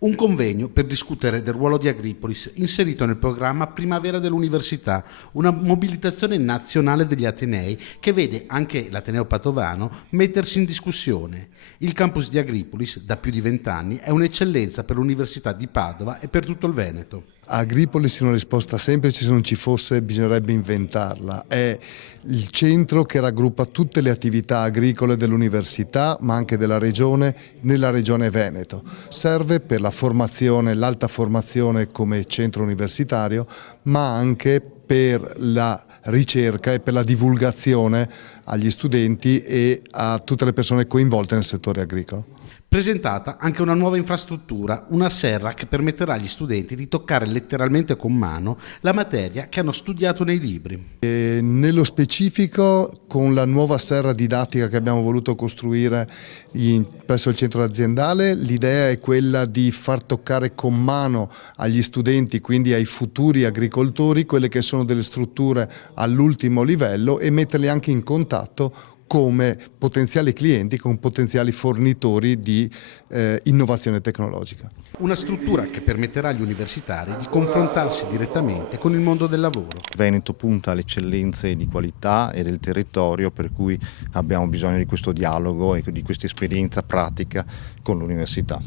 Un convegno per discutere del ruolo di Agripolis inserito nel programma Primavera dell'Università, una mobilitazione nazionale degli Atenei che vede anche l'Ateneo Padovano mettersi in discussione. Il campus di Agripolis, da più di 20 anni, è un'eccellenza per l'Università di Padova e per tutto il Veneto. Agripolis è una risposta semplice, se non ci fosse bisognerebbe inventarla. È il centro che raggruppa tutte le attività agricole dell'università ma anche della regione nella regione Veneto. Serve per la formazione, l'alta formazione come centro universitario, ma anche per la ricerca e per la divulgazione agli studenti e a tutte le persone coinvolte nel settore agricolo. Presentata anche una nuova infrastruttura, una serra che permetterà agli studenti di toccare letteralmente con mano la materia che hanno studiato nei libri. Nello specifico, con la nuova serra didattica che abbiamo voluto costruire presso il centro aziendale, l'idea è quella di far toccare con mano agli studenti, quindi ai futuri agricoltori, quelle che sono delle strutture all'ultimo livello e metterli anche in contatto come potenziali clienti, con potenziali fornitori di innovazione tecnologica. Una struttura che permetterà agli universitari di confrontarsi direttamente con il mondo del lavoro. Veneto punta alle eccellenze di qualità e del territorio, per cui abbiamo bisogno di questo dialogo e di questa esperienza pratica con l'università.